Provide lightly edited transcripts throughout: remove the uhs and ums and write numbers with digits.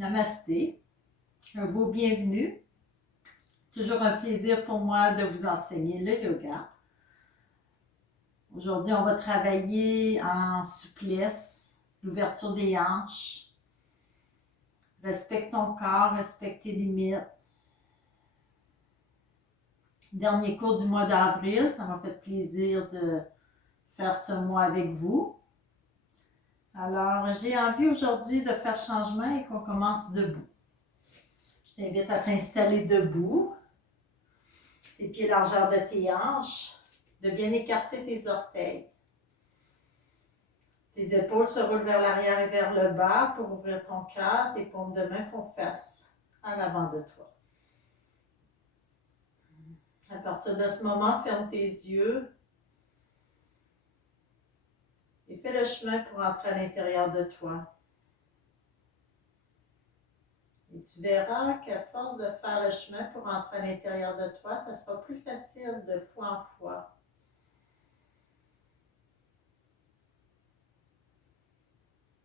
Namasté, un beau bienvenue. Toujours un plaisir pour moi de vous enseigner le yoga. Aujourd'hui, on va travailler en souplesse, l'ouverture des hanches. Respecte ton corps, respecte tes limites. Dernier cours du mois d'avril, ça m'a fait plaisir de faire ce mois avec vous. Alors, j'ai envie aujourd'hui de faire changement et qu'on commence debout. Je t'invite à t'installer debout, tes pieds largeur de tes hanches, de bien écarter tes orteils. Tes épaules se roulent vers l'arrière et vers le bas pour ouvrir ton cœur. Tes paumes de main font face à l'avant de toi. À partir de ce moment, ferme tes yeux et fais le chemin pour entrer à l'intérieur de toi. Et tu verras qu'à force de faire le chemin pour entrer à l'intérieur de toi, ça sera plus facile de fois en fois.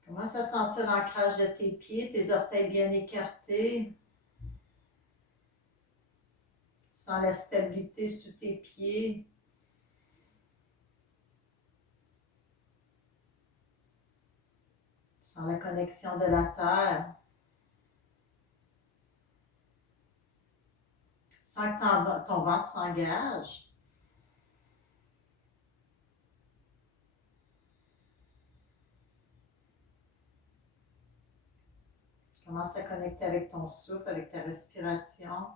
Commence à sentir l'ancrage de tes pieds, tes orteils bien écartés. Sens la stabilité sous tes pieds. Sens la connexion de la terre. Sens que ton ventre s'engage. Commence à connecter avec ton souffle, avec ta respiration.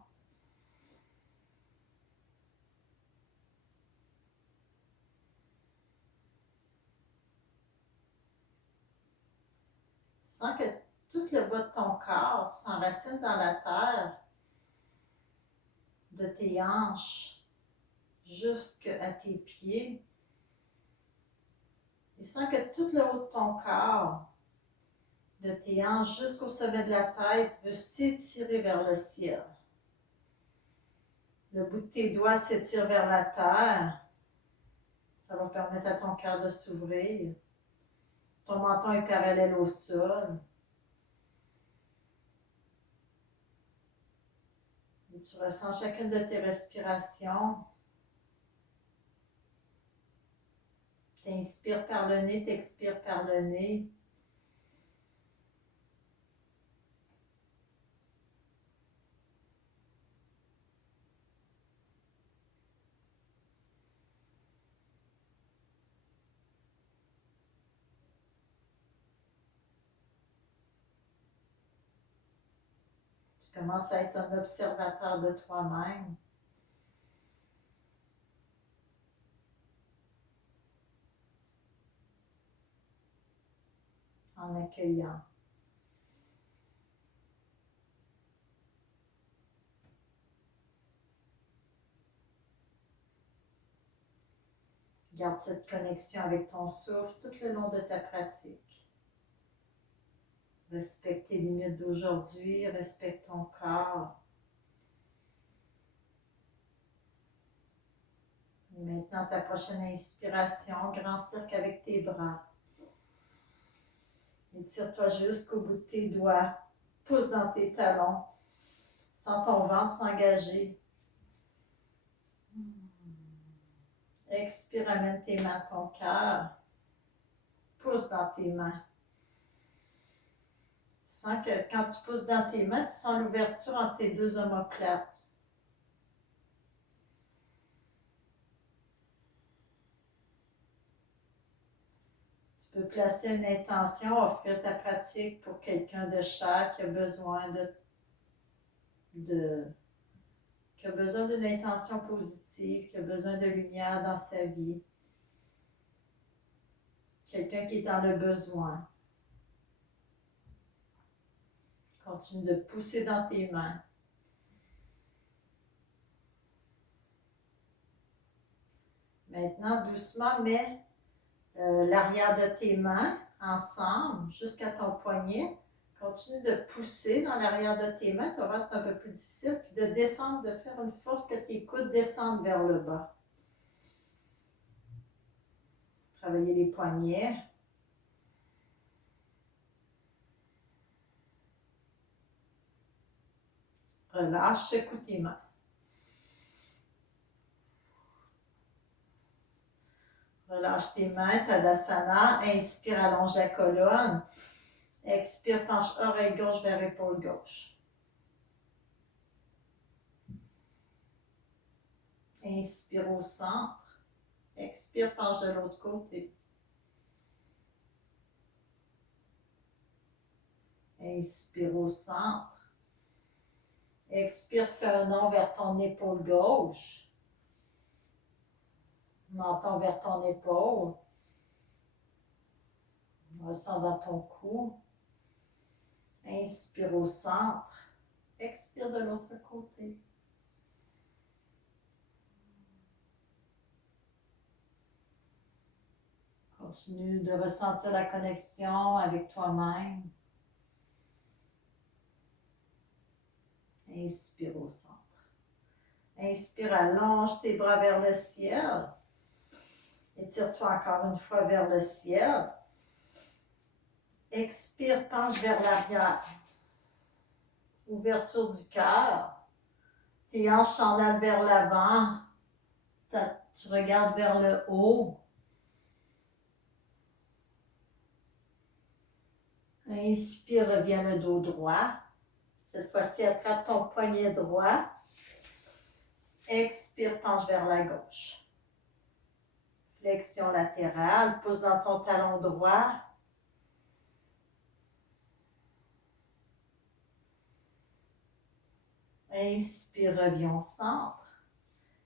Sens que tout le bas de ton corps s'enracine dans la terre, de tes hanches jusqu'à tes pieds. Et sens que tout le haut de ton corps, de tes hanches jusqu'au sommet de la tête, veut s'étirer vers le ciel. Le bout de tes doigts s'étire vers la terre. Ça va permettre à ton cœur de s'ouvrir. Ton menton est parallèle au sol. Et tu ressens chacune de tes respirations. Tu inspires par le nez, tu expires par le nez. Tu commences à être un observateur de toi-même. En accueillant. Garde cette connexion avec ton souffle tout le long de ta pratique. Respecte tes limites d'aujourd'hui, respecte ton corps. Et maintenant, ta prochaine inspiration, grand cercle avec tes bras. Étire-toi jusqu'au bout de tes doigts. Pousse dans tes talons. Sens ton ventre s'engager. Expire, amène tes mains à ton cœur. Pousse dans tes mains. Sens que quand tu pousses dans tes mains, tu sens l'ouverture entre tes deux omoplates. Tu peux placer une intention, offrir ta pratique pour quelqu'un de cher qui a besoin qui a besoin d'une intention positive, qui a besoin de lumière dans sa vie. Quelqu'un qui est dans le besoin. Continue de pousser dans tes mains. Maintenant, doucement, mets l'arrière de tes mains ensemble jusqu'à ton poignet. Continue de pousser dans l'arrière de tes mains. Tu vas voir, c'est un peu plus difficile. Puis de descendre, de faire une force que tes coudes descendent vers le bas. Travailler les poignets. Relâche, secoue tes mains. Relâche tes mains, Tadasana. Inspire, allonge la colonne. Expire, penche oreille gauche vers épaule gauche. Inspire au centre. Expire, penche de l'autre côté. Inspire au centre. Expire, fais un nom vers ton épaule gauche. Menton vers ton épaule. Ressens dans ton cou. Inspire au centre. Expire de l'autre côté. Continue de ressentir la connexion avec toi-même. Inspire au centre. Inspire, allonge tes bras vers le ciel. Étire-toi encore une fois vers le ciel. Expire, penche vers l'arrière. Ouverture du cœur. Tes hanches s'en allent vers l'avant. Tu regardes vers le haut. Inspire, reviens le dos droit. Cette fois-ci, attrape ton poignet droit. Expire, penche vers la gauche. Flexion latérale, pousse dans ton talon droit. Inspire, reviens au centre.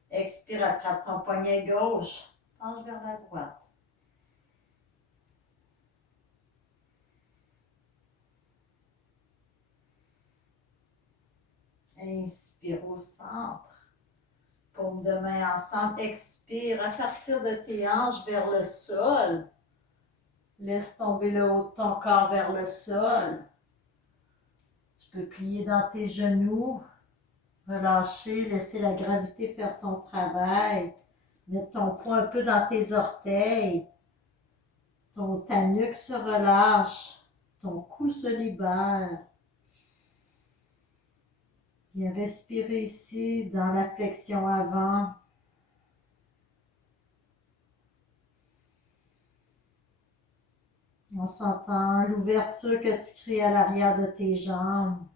Expire, attrape ton poignet gauche. Penche vers la droite. Inspire au centre. Paume de main ensemble. Expire à partir de tes hanches vers le sol. Laisse tomber le haut de ton corps vers le sol. Tu peux plier dans tes genoux. Relâcher, laisser la gravité faire son travail. Mettre ton poids un peu dans tes orteils. Ta nuque se relâche. Ton cou se libère. Viens respirer ici dans la flexion avant. On s'entend l'ouverture que tu crées à l'arrière de tes jambes.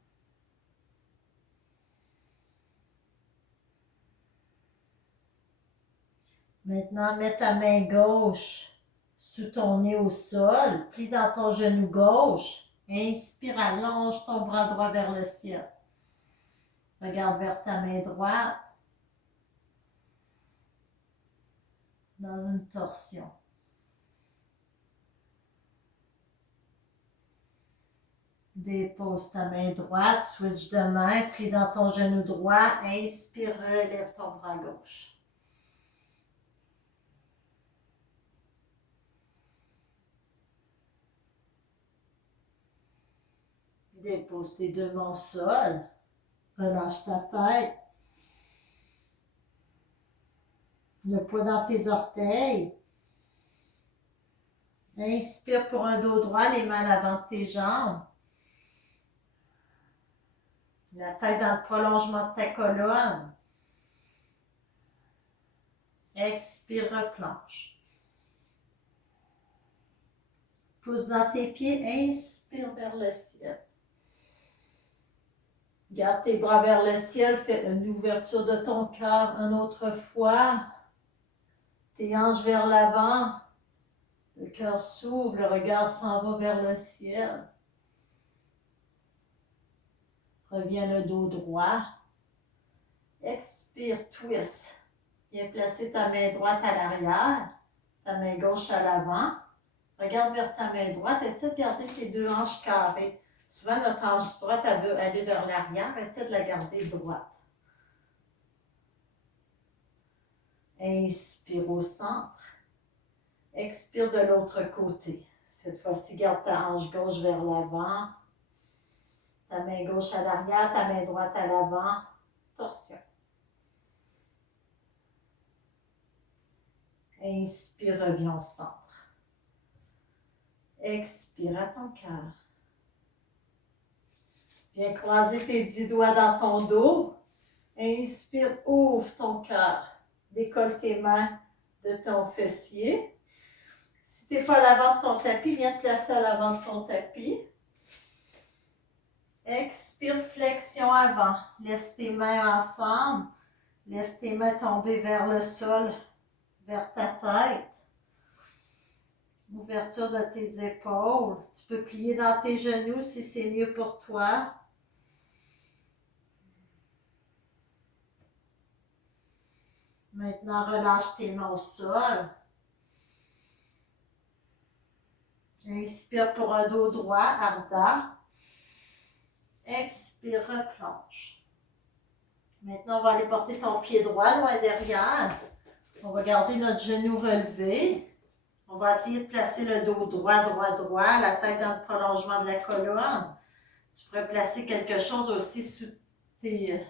Maintenant, mets ta main gauche sous ton nez au sol. Plie dans ton genou gauche. Inspire, allonge ton bras droit vers le ciel. Regarde vers ta main droite. Dans une torsion. Dépose ta main droite, switch de main, plie dans ton genou droit. Inspire, relève ton bras gauche. Dépose tes deux mains au sol. Relâche ta tête. Le poids dans tes orteils. Inspire pour un dos droit, les mains à l'avant de tes jambes. La tête dans le prolongement de ta colonne. Expire, replonge. Pousse dans tes pieds, inspire vers le ciel. Garde tes bras vers le ciel, fais une ouverture de ton cœur une autre fois. Tes hanches vers l'avant. Le cœur s'ouvre, le regard s'en va vers le ciel. Reviens le dos droit. Expire, twist. Viens placer ta main droite à l'arrière, ta main gauche à l'avant. Regarde vers ta main droite, essaie de garder tes deux hanches carrées. Souvent, notre hanche droite, elle veut aller vers l'arrière, essaie de la garder droite. Inspire au centre. Expire de l'autre côté. Cette fois-ci, garde ta hanche gauche vers l'avant. Ta main gauche à l'arrière, ta main droite à l'avant. Torsion. Inspire, reviens au centre. Expire à ton cœur. Viens croiser tes 10 doigts dans ton dos. Inspire, ouvre ton cœur. Décolle tes mains de ton fessier. Si tu n'es pas à l'avant de ton tapis, viens te placer à l'avant de ton tapis. Expire, flexion avant. Laisse tes mains ensemble. Laisse tes mains tomber vers le sol, vers ta tête. Ouverture de tes épaules. Tu peux plier dans tes genoux si c'est mieux pour toi. Maintenant, relâche tes mains au sol. Inspire pour un dos droit, Ardha. Expire, replonge. Maintenant, on va aller porter ton pied droit loin derrière. On va garder notre genou relevé. On va essayer de placer le dos droit, droit, droit, la tête dans le prolongement de la colonne. Tu pourrais placer quelque chose aussi sous tes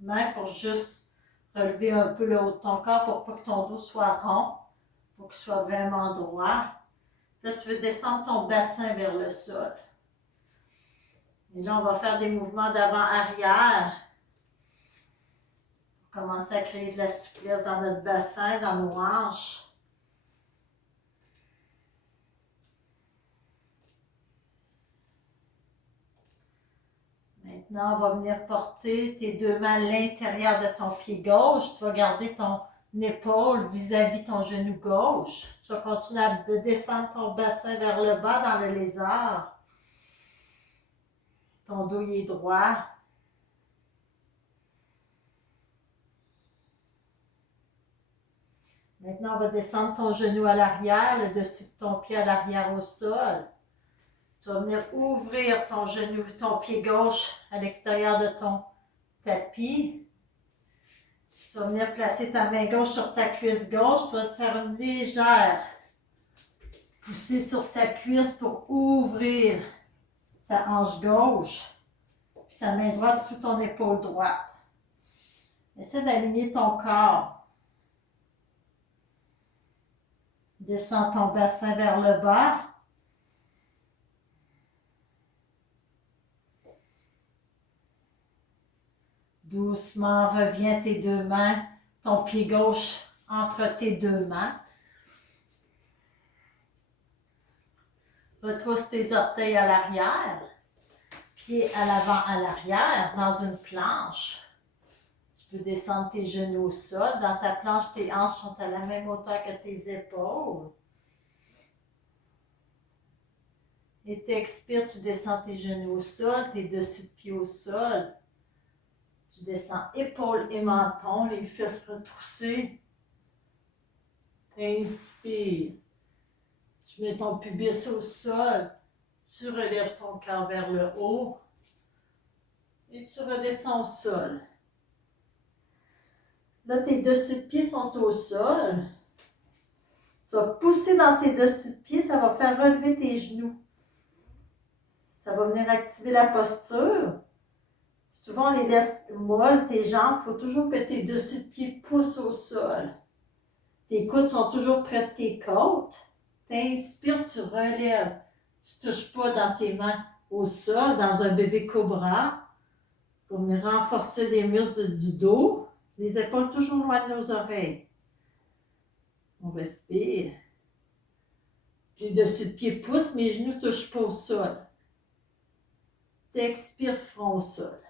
mains pour juste relever un peu le haut de ton corps pour pas que ton dos soit rond. Il faut qu'il soit vraiment droit. Là, tu veux descendre ton bassin vers le sol. Et là, on va faire des mouvements d'avant-arrière. Commencer à créer de la souplesse dans notre bassin, dans nos hanches. Maintenant, on va venir porter tes deux mains à l'intérieur de ton pied gauche. Tu vas garder ton épaule vis-à-vis ton genou gauche. Tu vas continuer à descendre ton bassin vers le bas dans le lézard. Ton dos il est droit. Maintenant, on va descendre ton genou à l'arrière, le dessus de ton pied à l'arrière au sol. Tu vas venir ouvrir ton genou, ton pied gauche à l'extérieur de ton tapis. Tu vas venir placer ta main gauche sur ta cuisse gauche. Tu vas te faire une légère poussée sur ta cuisse pour ouvrir ta hanche gauche. Puis ta main droite sous ton épaule droite. Essaie d'aligner ton corps. Descends ton bassin vers le bas. Doucement, reviens tes deux mains, ton pied gauche entre tes deux mains. Retrousse tes orteils à l'arrière, pieds à l'avant à l'arrière dans une planche. Tu peux descendre tes genoux au sol. Dans ta planche, tes hanches sont à la même hauteur que tes épaules. Et tu expires, tu descends tes genoux au sol, tes dessus de pied au sol. Tu descends épaules et menton, les fesses retroussées. Inspire. Tu mets ton pubis au sol. Tu relèves ton cœur vers le haut. Et tu redescends au sol. Là, tes dessus de pied sont au sol. Tu vas pousser dans tes dessus de pied, ça va faire relever tes genoux. Ça va venir activer la posture. Souvent, on les laisse molles, tes jambes. Il faut toujours que tes dessus de pied poussent au sol. Tes coudes sont toujours près de tes côtes. T'inspires, tu relèves. Tu ne touches pas dans tes mains au sol, dans un bébé cobra. Pour venir renforcer les muscles du dos. Les épaules toujours loin de nos oreilles. On respire. Les dessus de pied poussent, mes genoux ne touchent pas au sol. T'expires, front au sol.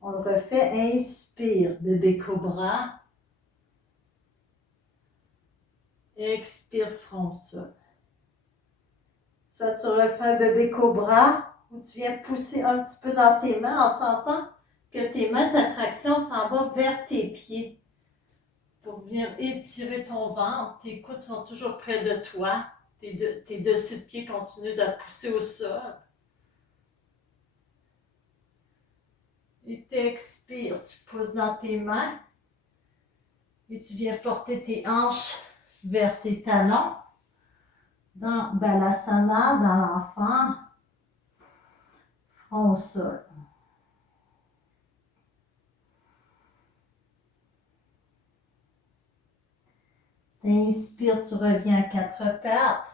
On le refait. Inspire, bébé cobra. Expire, front au sol. Soit tu refais un bébé cobra où tu viens pousser un petit peu dans tes mains en sentant que tes mains, ta traction s'en va vers tes pieds. Pour venir étirer ton ventre, tes coudes sont toujours près de toi. Tes dessus de pied continuent à pousser au sol. Et t'expires, tu pousses dans tes mains et tu viens porter tes hanches vers tes talons. Dans Balasana, dans l'enfant, front au sol. T'inspires, tu reviens à quatre pattes.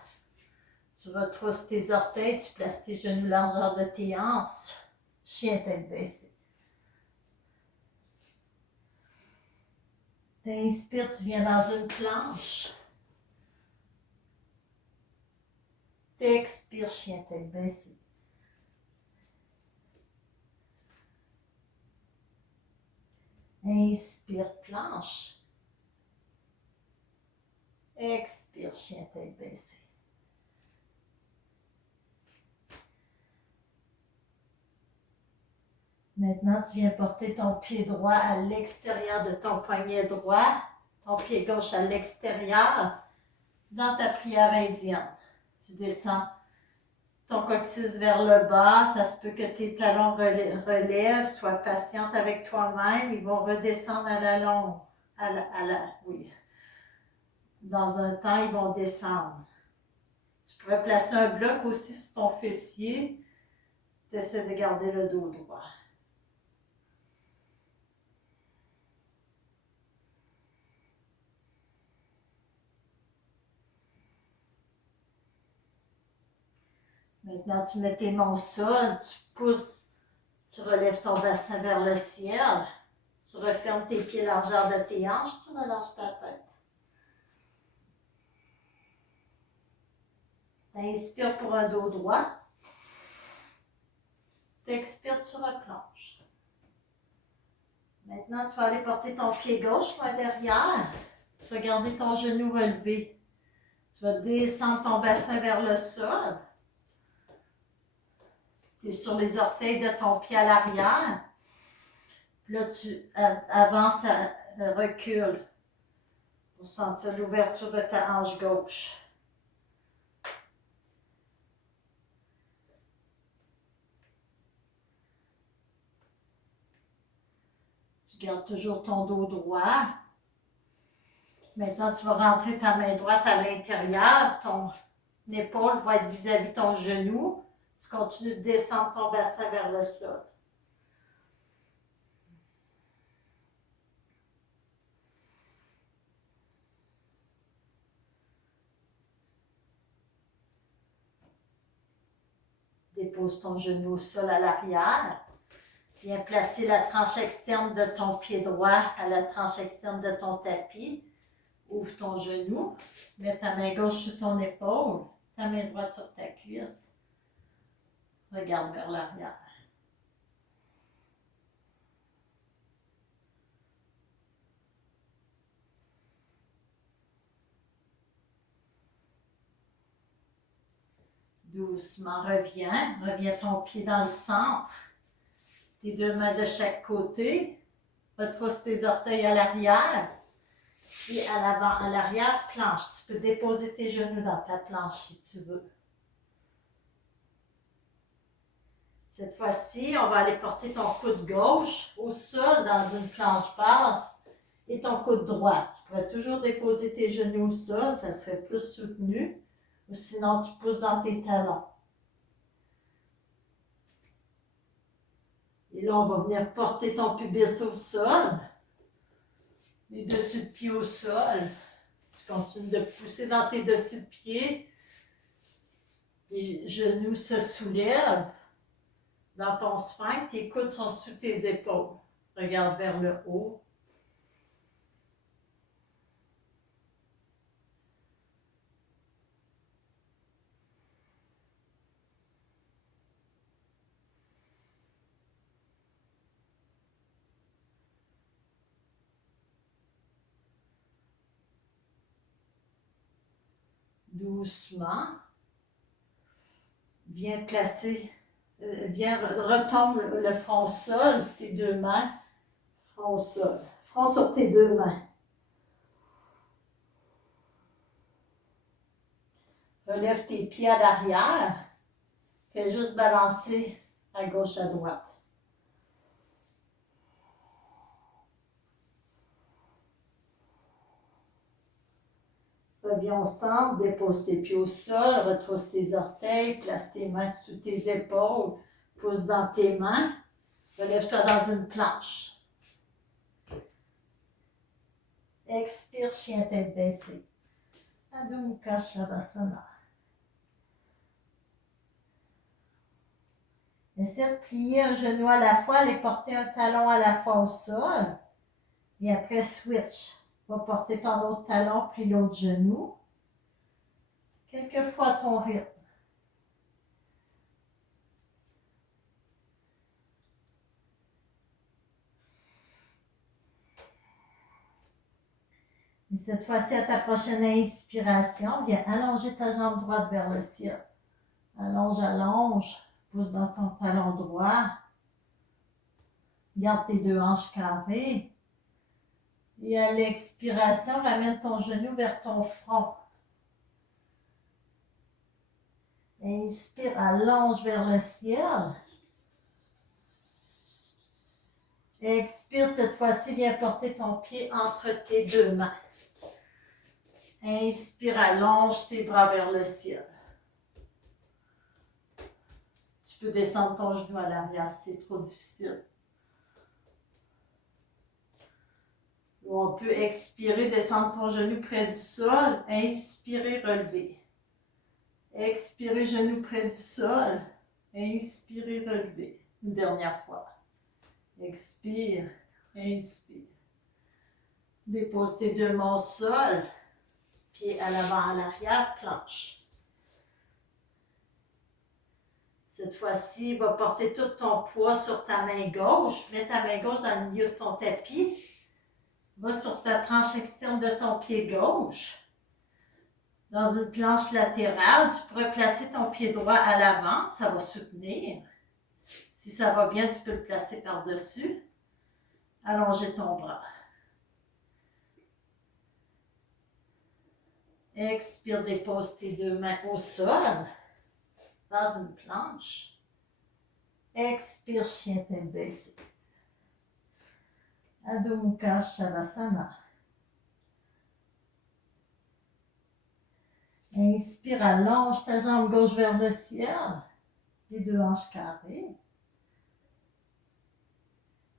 Tu retrousses tes orteils, tu places tes genoux largeur de tes hanches. Chien tête baissée. T'inspires, tu viens dans une planche. T'expires, chien tête baissée. Inspire, planche. Expire, chien tête baissée. Maintenant, tu viens porter ton pied droit à l'extérieur de ton poignet droit, ton pied gauche à l'extérieur, dans ta prière indienne. Tu descends ton coccyx vers le bas, ça se peut que tes talons relèvent, sois patiente avec toi-même, ils vont redescendre à la longue, oui. Dans un temps, ils vont descendre. Tu pourrais placer un bloc aussi sur ton fessier, tu essaies de garder le dos droit. Maintenant, tu mets tes mains au sol, tu pousses, tu relèves ton bassin vers le ciel, tu refermes tes pieds largeur de tes hanches, tu relâches ta tête. T'inspires pour un dos droit. T'expires, tu replonges. Maintenant, tu vas aller porter ton pied gauche loin derrière. Tu vas garder ton genou relevé. Tu vas descendre ton bassin vers le sol. Tu es sur les orteils de ton pied à l'arrière. Puis là, tu avances, recules pour sentir l'ouverture de ta hanche gauche. Tu gardes toujours ton dos droit. Maintenant, tu vas rentrer ta main droite à l'intérieur. Ton épaule va être vis-à-vis de ton genou. Tu continues de descendre ton bassin vers le sol. Dépose ton genou au sol à l'arrière. Viens placer la tranche externe de ton pied droit à la tranche externe de ton tapis. Ouvre ton genou. Mets ta main gauche sur ton épaule. Ta main droite sur ta cuisse. Regarde vers l'arrière. Doucement, reviens ton pied dans le centre, tes deux mains de chaque côté, retrousse tes orteils à l'arrière, et à l'avant, à l'arrière, planche. Tu peux déposer tes genoux dans ta planche si tu veux. Cette fois-ci, on va aller porter ton coude gauche au sol dans une planche basse et ton coude droit. Tu pourrais toujours déposer tes genoux au sol, ça serait plus soutenu. Ou sinon, tu pousses dans tes talons. Et là, on va venir porter ton pubis au sol. Les dessus de pied au sol. Tu continues de pousser dans tes dessus de pied. Tes genoux se soulèvent. Dans ton sphinx, tes coudes sont sous tes épaules. Regarde vers le haut. Doucement. Viens placer, retombe le front au sol, tes deux mains, front au sol. Front sur tes deux mains. Relève tes pieds à l'arrière. Fais juste balancer à gauche, à droite. Reviens au centre, dépose tes pieds au sol, retrousse tes orteils, place tes mains sous tes épaules, pousse dans tes mains, relève-toi dans une planche. Expire, chien tête baissée. Adho Mukha Shavasana. Essaie de plier un genou à la fois, aller porter un talon à la fois au sol. Et après, switch. Va porter ton autre talon, puis l'autre genou. Quelques fois à ton rythme. Et cette fois-ci, à ta prochaine inspiration, viens allonger ta jambe droite vers le ciel. Allonge, allonge. Pousse dans ton talon droit. Garde tes deux hanches carrées. Et à l'expiration, ramène ton genou vers ton front. Inspire, allonge vers le ciel. Expire, cette fois-ci, viens porter ton pied entre tes deux mains. Inspire, allonge tes bras vers le ciel. Tu peux descendre ton genou à l'arrière si c'est trop difficile. Ou on peut expirer, descendre ton genou près du sol. Inspirer, relever. Expirer, genou près du sol. Inspirer, relever. Une dernière fois. Expire, inspire. Dépose tes deux mains au sol. Pied à l'avant, à l'arrière, planche. Cette fois-ci, va porter tout ton poids sur ta main gauche. Mets ta main gauche dans le milieu de ton tapis. Va sur ta tranche externe de ton pied gauche. Dans une planche latérale, tu pourrais placer ton pied droit à l'avant. Ça va soutenir. Si ça va bien, tu peux le placer par-dessus. Allonger ton bras. Expire, dépose tes deux mains au sol, dans une planche. Expire, chien tête baissée. Adho Mukha Shavasana. Inspire, allonge ta jambe gauche vers le ciel. Les deux hanches carrées.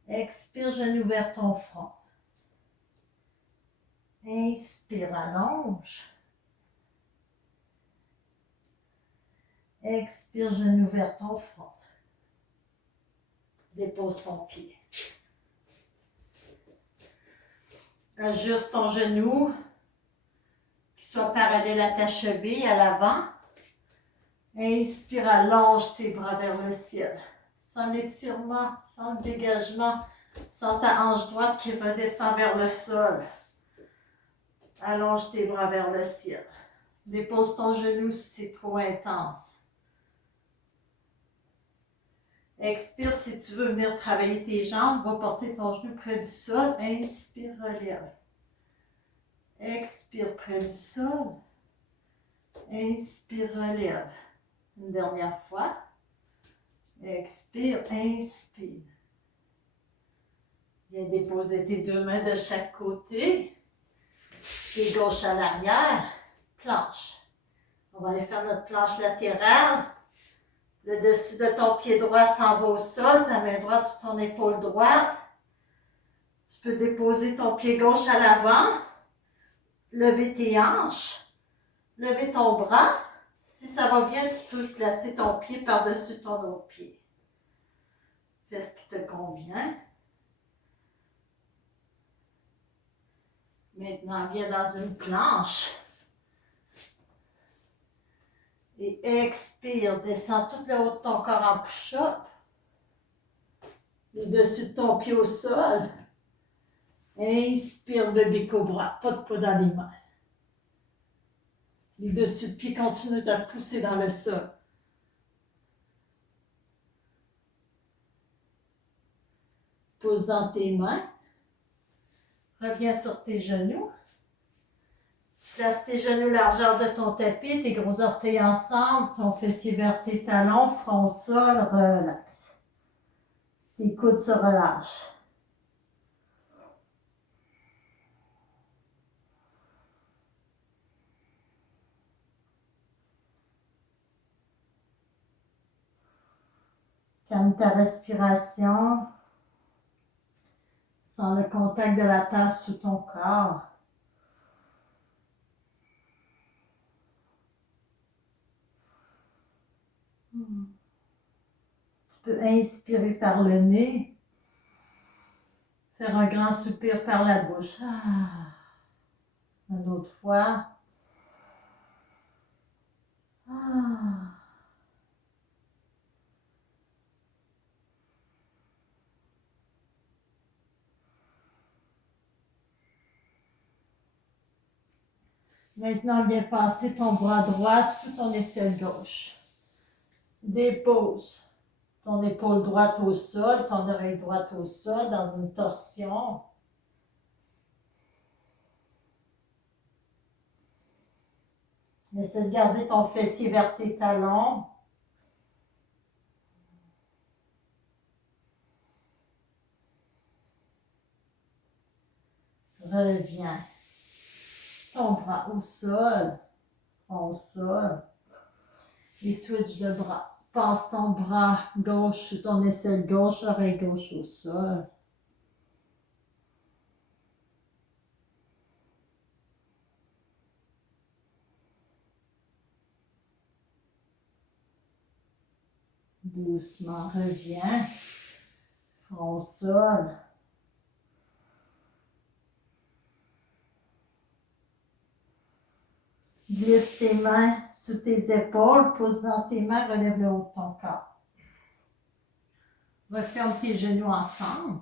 Expire, genou vers ton front. Inspire, allonge. Expire, genou vers ton front. Dépose ton pied. Ajuste ton genou, qu'il soit parallèle à ta cheville, à l'avant. Inspire, allonge tes bras vers le ciel. Sans l'étirement, sans le dégagement, sans ta hanche droite qui redescend vers le sol. Allonge tes bras vers le ciel. Dépose ton genou si c'est trop intense. Expire si tu veux venir travailler tes jambes. Va porter ton genou près du sol. Inspire, relève. Expire près du sol. Inspire, relève. Une dernière fois. Expire, inspire. Viens déposer tes deux mains de chaque côté. Pied gauche à l'arrière. Planche. On va aller faire notre planche latérale. Le dessus de ton pied droit s'en va au sol. Ta main droite sur ton épaule droite. Tu peux déposer ton pied gauche à l'avant. Lever tes hanches. Lever ton bras. Si ça va bien, tu peux placer ton pied par-dessus ton autre pied. Fais ce qui te convient. Maintenant, viens dans une planche. Et expire, descends tout le haut de ton corps en push-up. Le dessus de ton pied au sol. Inspire, bébé cobra, pas de poids dans les mains. Les dessus de pied continuent à pousser dans le sol. Pousse dans tes mains. Reviens sur tes genoux. Place tes genoux largeur de ton tapis, tes gros orteils ensemble, ton fessier vers tes talons, front au sol, relax. Tes coudes se relâchent. Calme ta respiration. Sens le contact de la terre sous ton corps. peux inspirer par le nez. Faire un grand soupir par la bouche. Une autre fois. Maintenant, viens passer ton bras droit sous ton aisselle gauche. Dépose ton épaule droite au sol, ton oreille droite au sol dans une torsion. Essaie de garder ton fessier vers tes talons. Reviens. Ton bras au sol, au sol. Et switch de bras. Passe ton bras gauche sous ton aisselle gauche, oreille gauche au sol. Doucement, reviens. Front au sol. Glisse tes mains sous tes épaules, pousse dans tes mains, relève le haut de ton corps. Referme tes genoux ensemble.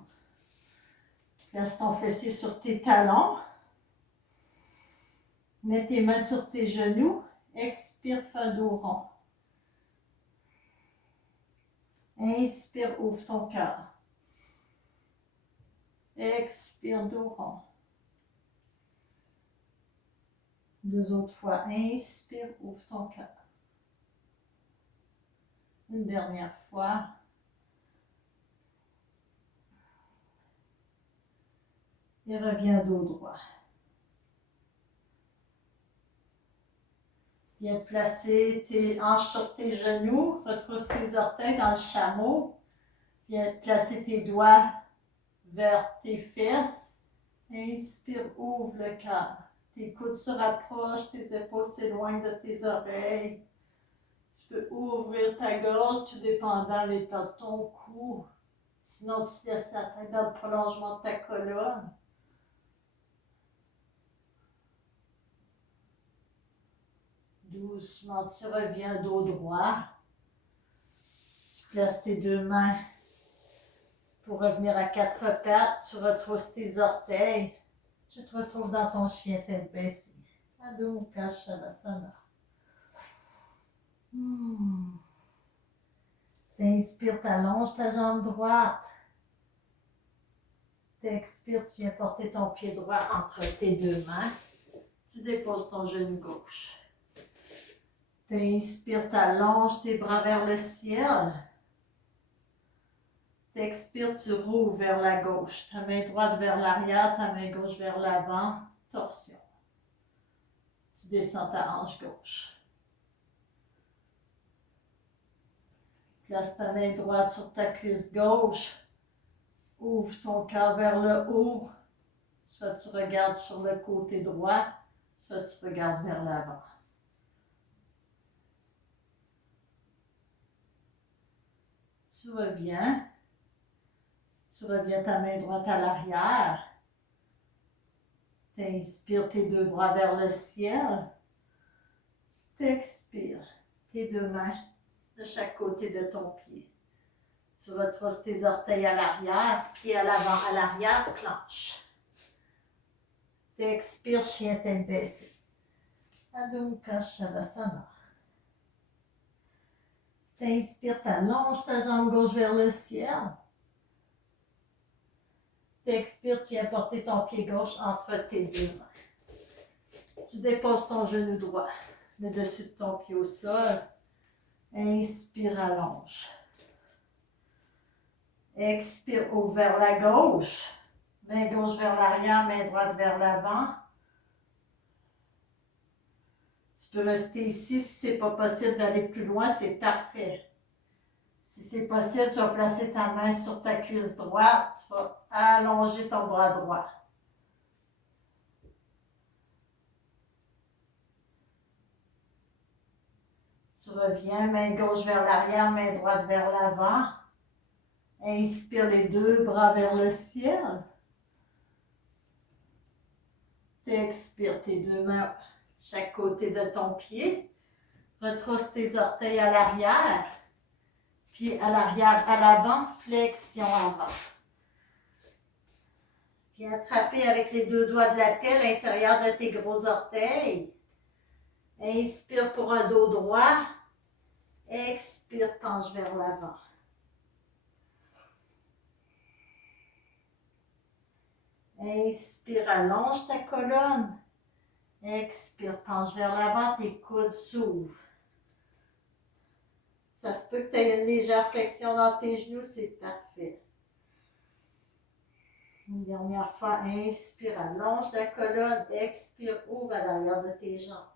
Place ton fessier sur tes talons. Mets tes mains sur tes genoux. Expire, fais un dos rond. Inspire, ouvre ton cœur. Expire, dos rond. Deux autres fois. Inspire, ouvre ton cœur. Une dernière fois. Et reviens dos droit. Viens placer tes hanches sur tes genoux. Retrousse tes orteils dans le chameau. Viens placer tes doigts vers tes fesses. Inspire, ouvre le cœur. Tes coudes se rapprochent, tes épaules s'éloignent de tes oreilles. Tu peux ouvrir ta gorge, tout dépendant de l'état de ton cou. Sinon, tu laisses ta tête dans le prolongement de ta colonne. Doucement, tu reviens dos droit. Tu places tes deux mains pour revenir à quatre pattes. Tu retrousses tes orteils. Tu te retrouves dans ton chien tête baissée. Adho Mukha Shavasana. T'inspires, t'allonges ta jambe droite. T'expires, tu viens porter ton pied droit entre tes deux mains. Tu déposes ton genou gauche. T'inspires, t'allonges tes bras vers le ciel. T'expires, tu roules vers la gauche. Ta main droite vers l'arrière, ta main gauche vers l'avant. Torsion. Tu descends ta hanche gauche. Place ta main droite sur ta cuisse gauche. Ouvre ton cœur vers le haut. Soit tu regardes sur le côté droit, soit tu regardes vers l'avant. Tu reviens ta main droite à l'arrière. T'inspires tes deux bras vers le ciel. T'expires tes deux mains de chaque côté de ton pied. Tu retrousses tes orteils à l'arrière, pied à l'avant, à l'arrière, planche. T'expires, chien tête baissée. Adho Mukha Shavasana. T'inspires, t'allonges ta jambe gauche vers le ciel. T'expires, tu viens porter ton pied gauche entre tes deux mains. Tu déposes ton genou droit, le dessus de ton pied au sol. Inspire, allonge. Expire, ouvre vers la gauche. Main gauche vers l'arrière, main droite vers l'avant. Tu peux rester ici. Si ce n'est pas possible d'aller plus loin, c'est parfait. Si c'est possible, tu vas placer ta main sur ta cuisse droite. Tu vas allonger ton bras droit. Tu reviens, main gauche vers l'arrière, main droite vers l'avant. Inspire les deux bras vers le ciel. Expire tes deux mains chaque côté de ton pied. Retrousse tes orteils à l'arrière. Puis à l'arrière, à l'avant, flexion avant. Puis attraper avec les deux doigts de la paix l'intérieur de tes gros orteils. Inspire pour un dos droit. Expire, penche vers l'avant. Inspire, allonge ta colonne. Expire, penche vers l'avant, tes coudes s'ouvrent. Ça se peut que tu aies une légère flexion dans tes genoux, c'est parfait. Une dernière fois, inspire, allonge la colonne, expire, ouvre à l'arrière de tes jambes.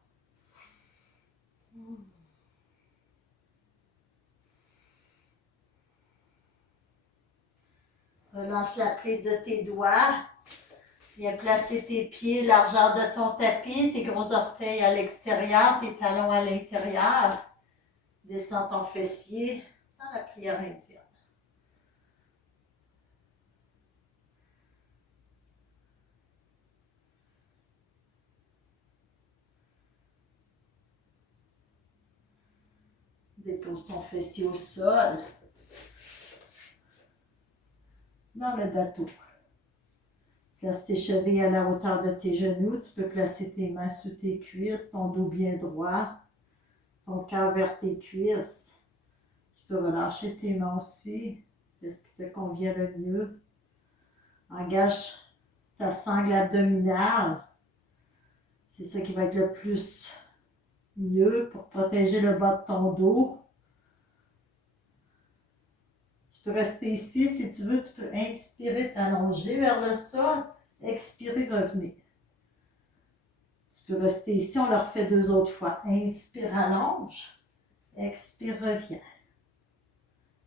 Relâche la prise de tes doigts. Viens placer tes pieds, largeur de ton tapis, tes gros orteils à l'extérieur, tes talons à l'intérieur. Descends ton fessier dans la prière indienne. Dépose ton fessier au sol. Dans le bateau. Place tes chevilles à la hauteur de tes genoux. Tu peux placer tes mains sous tes cuisses, ton dos bien droit, ton cœur vers tes cuisses. Tu peux relâcher tes mains aussi. Fais ce qui te convient le mieux. Engage ta sangle abdominale. C'est ça qui va être le plus mieux pour protéger le bas de ton dos. Tu peux rester ici. Si tu veux, tu peux inspirer, t'allonger vers le sol. Expirer, revenir. Tu peux rester ici. On le refait 2 autres fois. Inspire, allonge. Expire, reviens.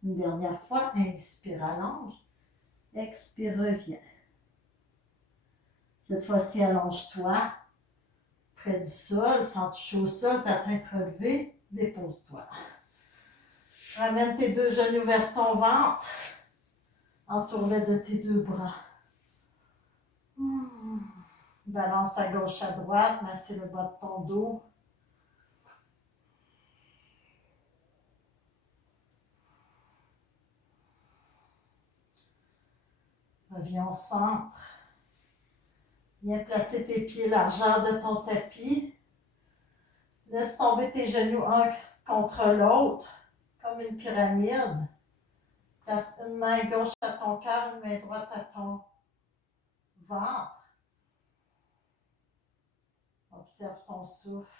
Une dernière fois. Inspire, allonge. Expire, reviens. Cette fois-ci, allonge-toi. Près du sol, sans toucher au sol, ta tête relevée. Dépose-toi. Ramène tes 2 genoux vers ton ventre. Entoure-les de tes 2 bras. Balance à gauche, à droite. Massez le bas de ton dos. Reviens au centre. Viens placer tes pieds largeur de ton tapis. Laisse tomber tes genoux un contre l'autre, comme une pyramide. Place une main gauche à ton cœur, une main droite à ton ventre. Observe ton souffle.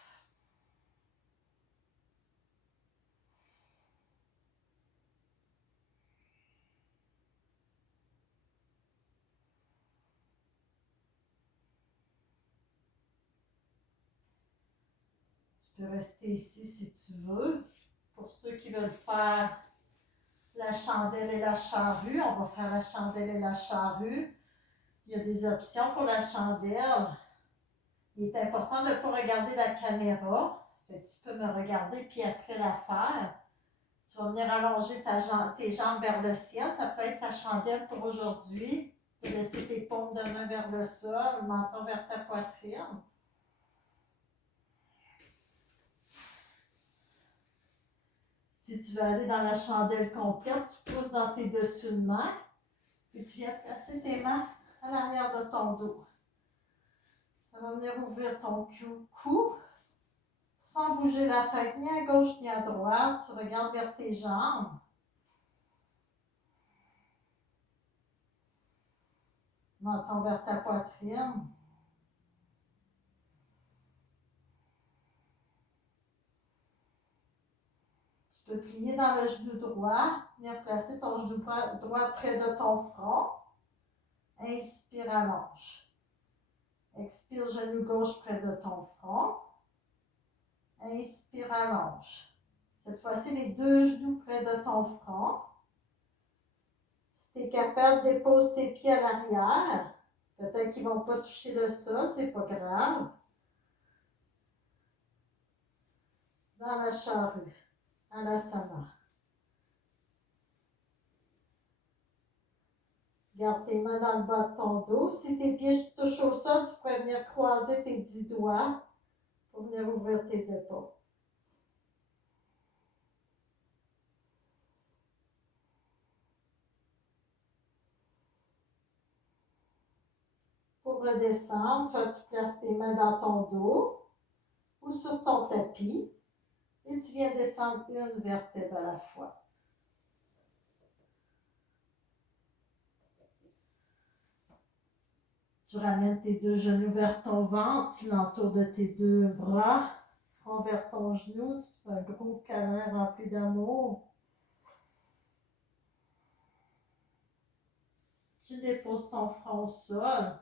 Tu peux rester ici si tu veux. Pour ceux qui veulent faire la chandelle et la charrue, on va faire la chandelle et la charrue. Il y a des options pour la chandelle. Il est important de ne pas regarder la caméra. Fait que tu peux me regarder puis après la faire. Tu vas venir allonger tes jambes vers le ciel. Ça peut être ta chandelle pour aujourd'hui. Tu peux laisser tes paumes de main vers le sol, le menton vers ta poitrine. Si tu veux aller dans la chandelle complète, tu pousses dans tes dessous de main. Puis tu viens placer tes mains à l'arrière de ton dos. Tu vas venir ouvrir ton cou. Sans bouger la tête ni à gauche ni à droite. Tu regardes vers tes jambes. Menton vers ta poitrine. Tu peux plier dans le genou droit. Venir placer ton genou droit près de ton front. Inspire, allonge. Expire, genou gauche près de ton front. Inspire, allonge. Cette fois-ci, les 2 genoux près de ton front. Si tu es capable, dépose tes pieds à l'arrière. Peut-être qu'ils ne vont pas toucher le sol, c'est pas grave. Dans la charrue, Alasana. Garde tes mains dans le bas de ton dos. Si tes pieds touchent au sol, tu pourrais venir croiser tes 10 doigts pour venir ouvrir tes épaules. Pour redescendre, soit tu places tes mains dans ton dos ou sur ton tapis et tu viens descendre une vertèbre à la fois. Tu ramènes tes deux genoux vers ton ventre, tu l'entoures de tes deux bras, front vers ton genou, tu fais un gros câlin rempli d'amour. Tu déposes ton front au sol.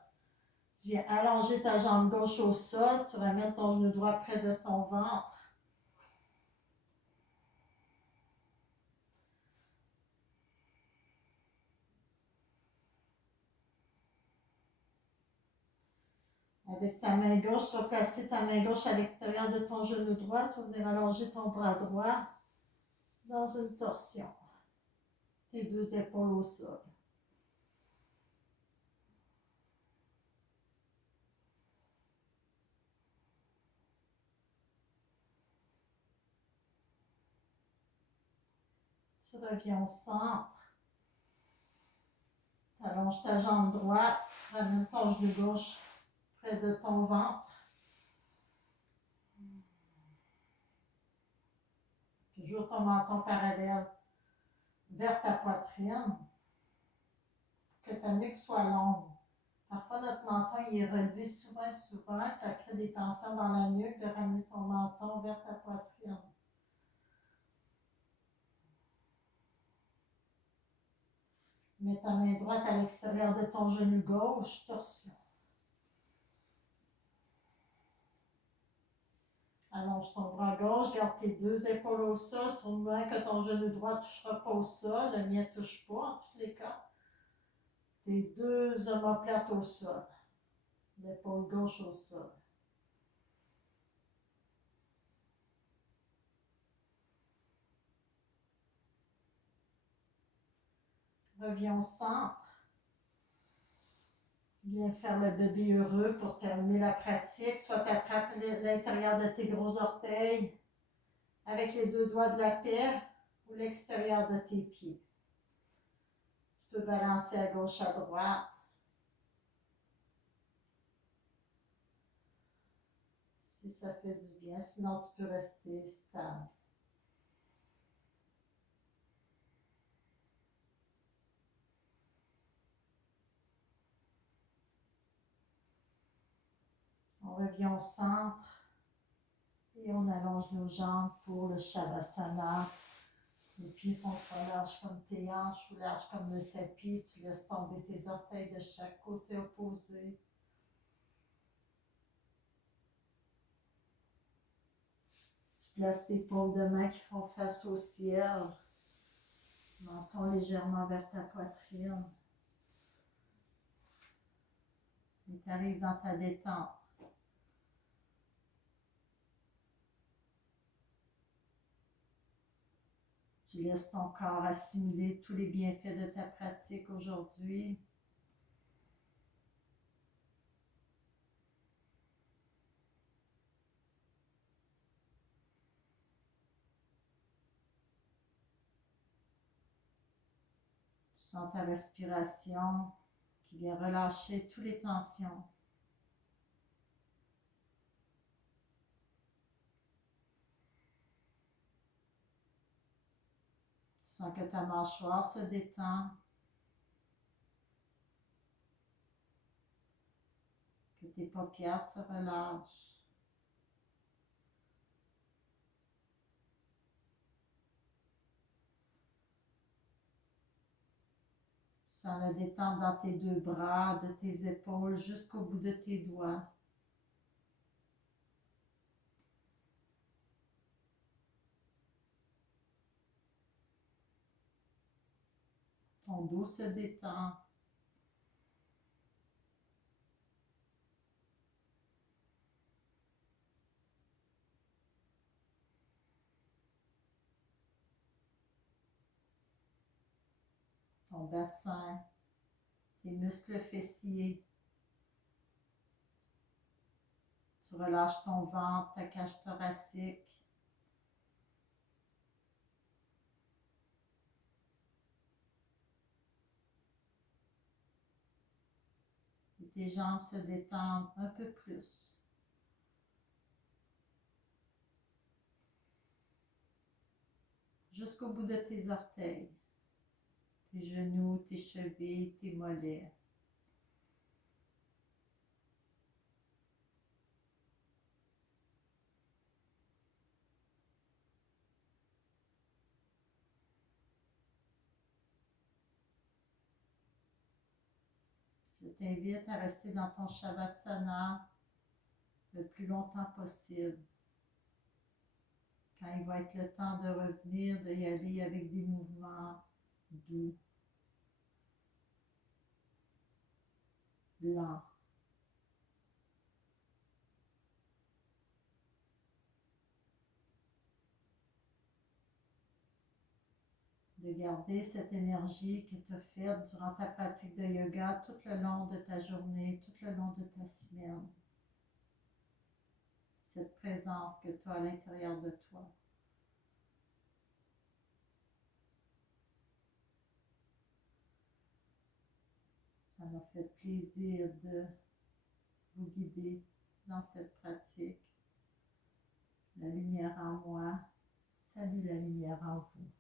Tu viens allonger ta jambe gauche au sol, tu ramènes ton genou droit près de ton ventre. Avec ta main gauche, tu vas placer ta main gauche à l'extérieur de ton genou droit, tu vas venir allonger ton bras droit dans une torsion. Tes deux épaules au sol. Tu reviens au centre. Tu allonges ta jambe droite, tu ramènes ton genou gauche près de ton ventre. Toujours ton menton parallèle vers ta poitrine pour que ta nuque soit longue. Parfois, notre menton il est relevé souvent, ça crée des tensions dans la nuque de ramener ton menton vers ta poitrine. Mets ta main droite à l'extérieur de ton genou gauche, torsion. Allonge ton bras gauche, garde tes deux épaules au sol, sur le moment que ton genou droit ne touchera pas au sol, le mien ne touche pas en tous les cas. Tes deux omoplates au sol, l'épaule gauche au sol. Reviens au centre. Viens faire le bébé heureux pour terminer la pratique. Soit tu attrapes l'intérieur de tes gros orteils avec les deux doigts de la paix ou l'extérieur de tes pieds. Tu peux balancer à gauche, à droite. Si ça fait du bien, sinon tu peux rester stable. On revient au centre et on allonge nos jambes pour le Shavasana. Les pieds sont soit larges comme tes hanches ou larges comme le tapis. Tu laisses tomber tes orteils de chaque côté opposé. Tu places tes paumes de main qui font face au ciel. Menton légèrement vers ta poitrine. Et tu arrives dans ta détente. Tu laisses ton corps assimiler tous les bienfaits de ta pratique aujourd'hui. Tu sens ta respiration qui vient relâcher toutes les tensions. Tu sens que ta mâchoire se détend, que tes paupières se relâchent. Tu sens la détente dans tes deux bras, de tes épaules jusqu'au bout de tes doigts. Ton dos se détend. Ton bassin. tes muscles fessiers. Tu relâches ton ventre, ta cage thoracique. Et tes jambes se détendent un peu plus. Jusqu'au bout de tes orteils, tes genoux, tes chevilles, tes mollets. Je t'invite à rester dans ton Shavasana le plus longtemps possible. Quand il va être le temps de revenir, d'y aller avec des mouvements doux, lents. De garder cette énergie que tu as faite durant ta pratique de yoga tout le long de ta journée, tout le long de ta semaine. Cette présence que tu as à l'intérieur de toi. Ça m'a fait plaisir de vous guider dans cette pratique. La lumière en moi, salut la lumière en vous.